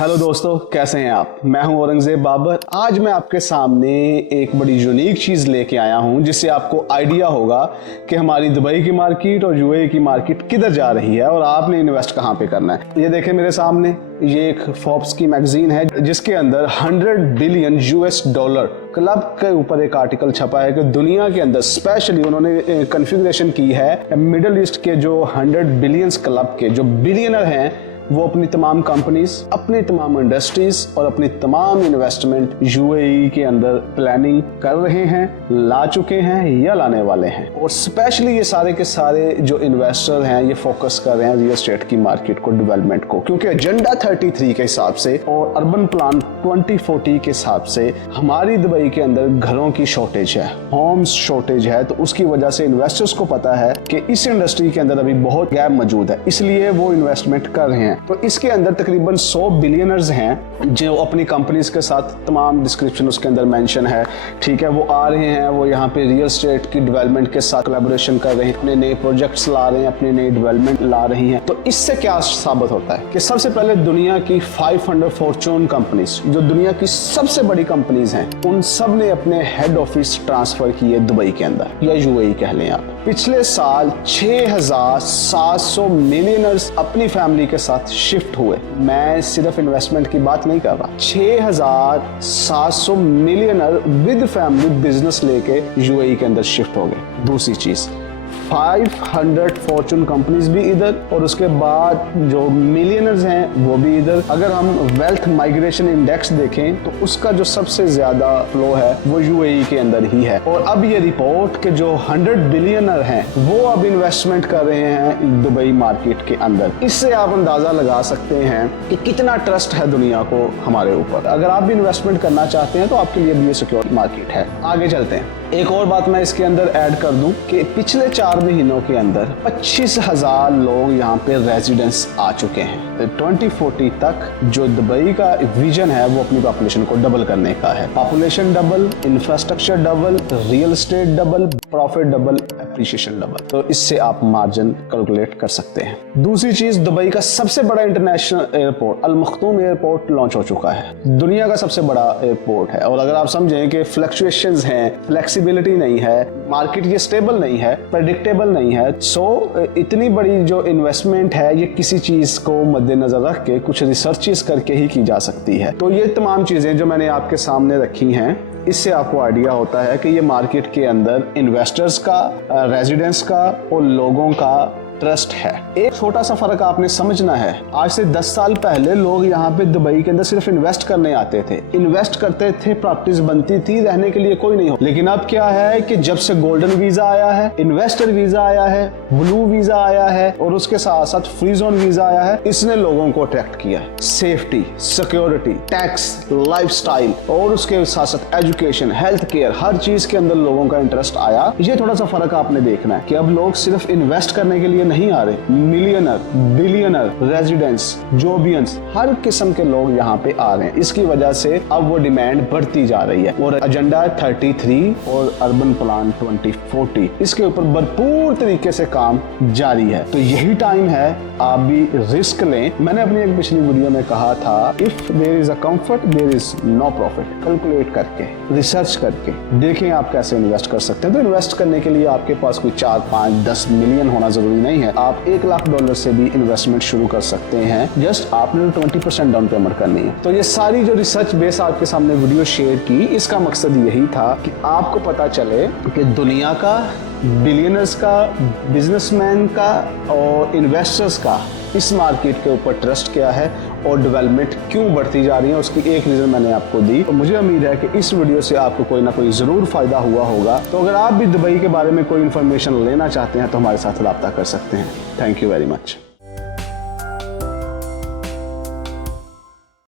Hello दोस्तों, कैसे हैं आप। मैं हूं औरंगजेब बाबर। आज मैं आपके सामने एक बड़ी यूनिक चीज़ लेके आया हूं जिससे आपको आइडिया होगा कि हमारी दुबई की मार्केट और यूएई की मार्केट किधर जा रही है और आपने इन्वेस्ट कहां पे करना है। ये देखें मेरे सामने, ये एक फोर्ब्स की मैगजीन है जिसके अंदर 100 बिलियन यूएस डॉलर क्लब के ऊपर एक आर्टिकल छपा है कि दुनिया के अंदर स्पेशली उन्होंने कन्फिगरेशन की है मिडिल ईस्ट के जो 100 बिलियंस क्लब के जो बिलियनर हैं वो अपनी तमाम कंपनीज, अपनी तमाम इंडस्ट्रीज और अपनी तमाम इन्वेस्टमेंट यूएई के अंदर प्लानिंग कर रहे हैं, ला चुके हैं या लाने वाले हैं। और स्पेशली ये सारे के सारे जो इन्वेस्टर हैं ये फोकस कर रहे हैं रियल एस्टेट की मार्केट को, डेवलपमेंट को, क्योंकि एजेंडा 33 के हिसाब से और अर्बन प्लान 2040 के हिसाब से हमारी दुबई के अंदर घरों की शॉर्टेज है, होम्स शॉर्टेज है। तो उसकी वजह से इन्वेस्टर्स को पता है कि इस इंडस्ट्री के अंदर अभी बहुत गैप मौजूद है, इसलिए वो इन्वेस्टमेंट कर रहे हैं। तो इसके अंदर तकरीबन 100 बिलियनर्स हैं जो अपनी कंपनीज के साथ, तमाम डिस्क्रिप्शन उसके अंदर मेंशन है, ठीक है। वो आ रहे हैं, वो यहाँ पे रियल एस्टेट की डेवलपमेंट के साथ कोलैबोरेशन कर रहे हैं, अपने नए प्रोजेक्ट्स ला रहे हैं, अपने नए डेवलपमेंट ला रही हैं। तो इससे क्या साबित होता है कि सबसे पहले दुनिया की 500 फॉर्चून कंपनीज, जो दुनिया की सबसे बड़ी कंपनीज हैं, उन सब ने अपने हेड ऑफिस ट्रांसफर किए दुबई के अंदर या यूएई कह लें आप। पिछले साल 6700 मिलियनर्स अपनी फैमिली के साथ शिफ्ट हुए। मैं सिर्फ इन्वेस्टमेंट की बात नहीं कर रहा, 6700 मिलियनर विद फैमिली बिजनेस लेके यूएई के अंदर शिफ्ट हो गए। दूसरी चीज, 500 फॉर्चून कंपनीज भी इधर और उसके बाद जो मिलियनर्स हैं वो भी इधर। अगर हम वेल्थ माइग्रेशन इंडेक्स देखें तो उसका जो सबसे ज्यादा फ्लो है वो यूएई के अंदर ही है। और अब ये रिपोर्ट के जो 100 बिलियनर हैं वो अब इन्वेस्टमेंट कर रहे हैं दुबई मार्केट के अंदर। इससे आप अंदाजा लगा सकते हैं कि कितना ट्रस्ट है दुनिया को हमारे ऊपर। अगर आप भी इन्वेस्टमेंट करना चाहते हैं तो आपके लिए भी ये सिक्योर मार्केट है। आगे चलते हैं। एक और बात मैं इसके अंदर ऐड कर दूं कि पिछले 4 महीनों के अंदर 25,000 लोग यहाँ पे रेजिडेंस आ चुके हैं। 2040 तक जो दुबई का विजन है वो अपनी पॉपुलेशन को डबल करने का है। Population double, infrastructure double, real estate double, profit double, appreciation double. तो इससे आप मार्जिन कैलकुलेट कर सकते हैं। दूसरी चीज, दुबई का सबसे बड़ा इंटरनेशनल एयरपोर्ट अल मखदूम एयरपोर्ट लॉन्च हो चुका है। दुनिया का सबसे बड़ा एयरपोर्ट है। और अगर आप समझें कि फ्लक्चुएशंस हैं, फ्लेक्सिबिलिटी नहीं है, मार्केट ये स्टेबल नहीं है, प्रेडिक्टेबल नहीं है, सो इतनी बड़ी जो इन्वेस्टमेंट है ये किसी चीज को मद्देनजर रख के कुछ रिसर्चेस करके ही की जा सकती है। तो ये तमाम चीजें जो मैंने आपके सामने रखी हैं, इससे आपको आइडिया होता है कि ये मार्केट के अंदर इन्वेस्टर्स का, रेजिडेंट्स का और लोगों का ट्रस्ट है। एक छोटा सा फर्क आपने समझना है। आज से 10 साल पहले लोग यहाँ पे दुबई के अंदर सिर्फ इन्वेस्ट करने आते थे, इन्वेस्ट करते थे, प्रॉपर्टीज बनती थी, रहने के लिए कोई नहीं हो। लेकिन अब क्या है कि जब से गोल्डन वीजा आया है, इन्वेस्टर वीजा आया है, ब्लू वीजा आया है और उसके साथ साथ फ्री जोन वीजा आया है, इसने लोगों को अट्रैक्ट किया है। सेफ्टी, सिक्योरिटी, टैक्स, लाइफस्टाइल और उसके साथ साथ एजुकेशन, हेल्थ केयर, हर चीज के अंदर लोगों का इंटरेस्ट आया। ये थोड़ा सा फर्क आपने देखना है कि अब लोग सिर्फ इन्वेस्ट करने के लिए नहीं आ रहे, मिलियनर, बिलियनर, रेजिडेंट्स, जोबियंस, हर किस्म के लोग यहाँ पे आ रहे हैं। इसकी वजह से अब वो डिमांड बढ़ती जा रही है। और एजेंडा 33 और अर्बन प्लान 2040 इसके ऊपर भरपूर तरीके से काम जारी है। तो यही टाइम है आप भी रिस्क लें। मैंने अपनी एक पिछली वीडियो में कहा था, if there is a comfort there is no profit. Calculate करके, रिसर्च करके देखें आप कैसे इन्वेस्ट कर सकते हैं। तो इन्वेस्ट करने के लिए आपके पास कोई 4, 5, 10 मिलियन होना जरूरी नहीं है। आप $1 लाख से भी इन्वेस्टमेंट शुरू कर सकते हैं। जस्ट आपने 20% डाउन पेमेंट करनी है। तो ये सारी जो रिसर्च बेस आपके सामने वीडियो शेयर की, इसका मकसद यही था कि आपको पता चले कि दुनिया का, बिलियनर्स का, बिजनेसमैन का और इन्वेस्टर्स का इस मार्केट के ऊपर ट्रस्ट क्या है और डेवलपमेंट क्यों बढ़ती जा रही है। उसकी एक रीजन मैंने आपको दी। तो मुझे उम्मीद है कि इस वीडियो से आपको कोई ना कोई जरूर फायदा हुआ होगा। तो अगर आप भी दुबई के बारे में कोई इन्फॉर्मेशन लेना चाहते हैं तो हमारे साथ रब्ता कर सकते हैं। Thank you very much.